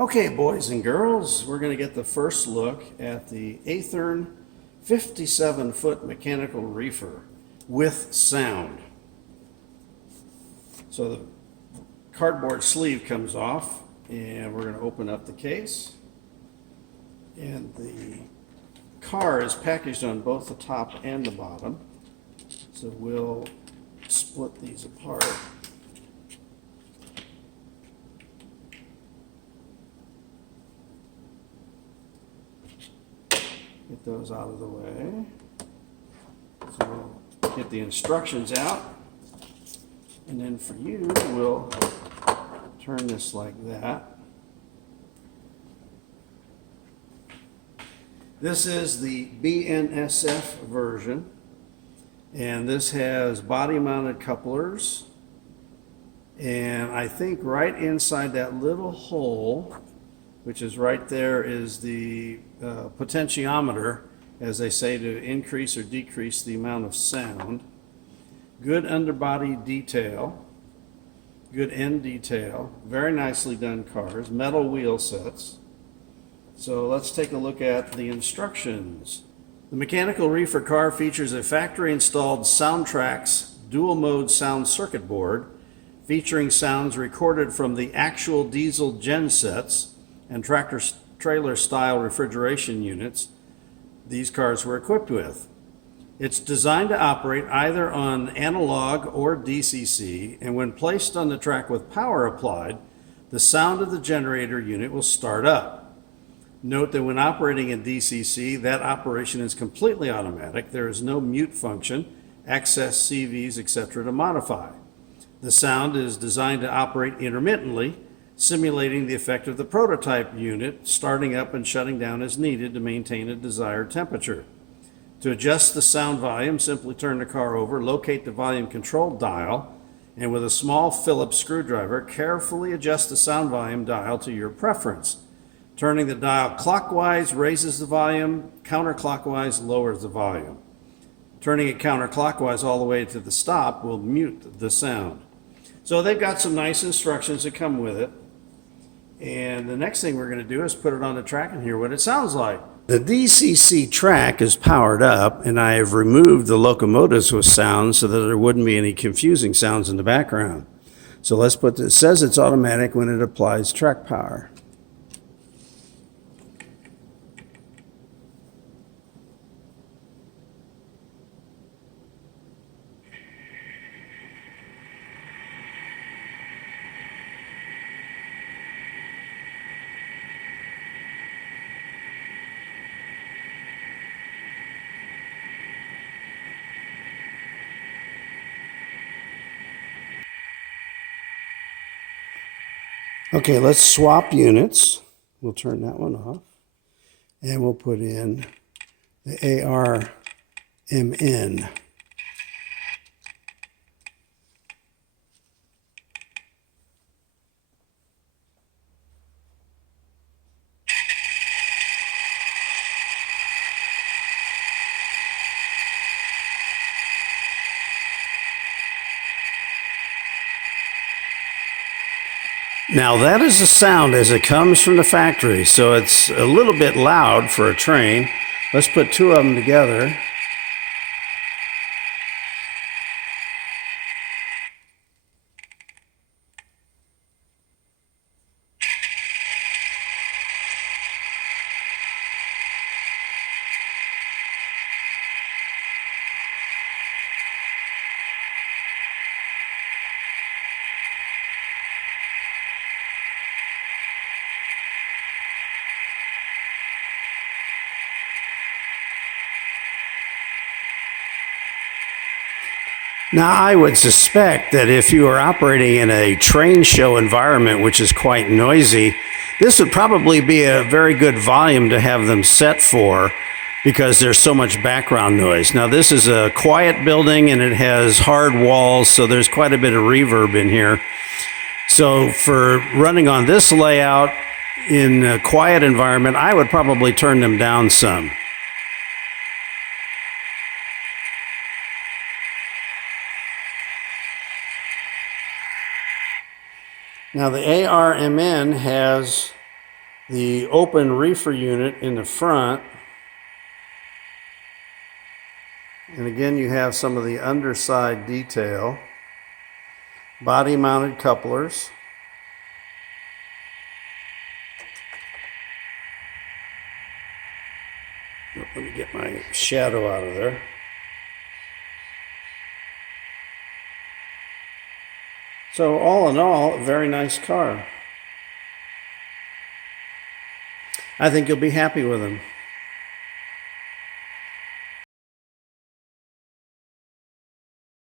Okay, boys and girls, we're going to get the first look at the Athearn 57-foot mechanical reefer with sound. So the cardboard sleeve comes off, and we're going to open up the case. And the car is packaged on both the top and the bottom. So we'll split these apart. Get those out of the way. So we'll get the instructions out. And then for you, we'll turn this like that. This is the BNSF version. And this has body-mounted couplers. And I think right inside that little hole, which is right there, is the potentiometer, as they say, to increase or decrease the amount of sound. Good underbody detail, good end detail, very nicely done cars, metal wheel sets. So let's take a look at the instructions. The mechanical reefer car features a factory-installed Soundtrax dual-mode sound circuit board featuring sounds recorded from the actual diesel gen sets and tractor-trailer style refrigeration units these cars were equipped with. It's designed to operate either on analog or DCC, and when placed on the track with power applied, the sound of the generator unit will start up. Note that when operating in DCC, that operation is completely automatic. There is no mute function, access CVs, etc. to modify. The sound is designed to operate intermittently, simulating the effect of the prototype unit starting up and shutting down as needed to maintain a desired temperature. To adjust the sound volume, simply turn the car over, locate the volume control dial, and with a small Phillips screwdriver, carefully adjust the sound volume dial to your preference. Turning the dial clockwise raises the volume, counterclockwise lowers the volume. Turning it counterclockwise all the way to the stop will mute the sound. So they've got some nice instructions that come with it. And the next thing we're going to do is put it on the track and hear what it sounds like. The DCC track is powered up, and I have removed the locomotives with sound so that there wouldn't be any confusing sounds in the background. So let's put this. It says it's automatic when it applies track power. Okay, let's swap units. We'll turn that one off. And we'll put in the ARMN. Now that is the sound as it comes from the factory, so it's a little bit loud for a train. Let's put two of them together. Now, I would suspect that if you are operating in a train show environment, which is quite noisy, this would probably be a very good volume to have them set for because there's so much background noise. Now, this is a quiet building and it has hard walls, so there's quite a bit of reverb in here. So for running on this layout in a quiet environment, I would probably turn them down some. Now the ARMN has The open reefer unit in the front. And again, you have some of the underside detail. Body mounted couplers. Let me get my shadow out of there. So all in all, a very nice car. I think you'll be happy with them.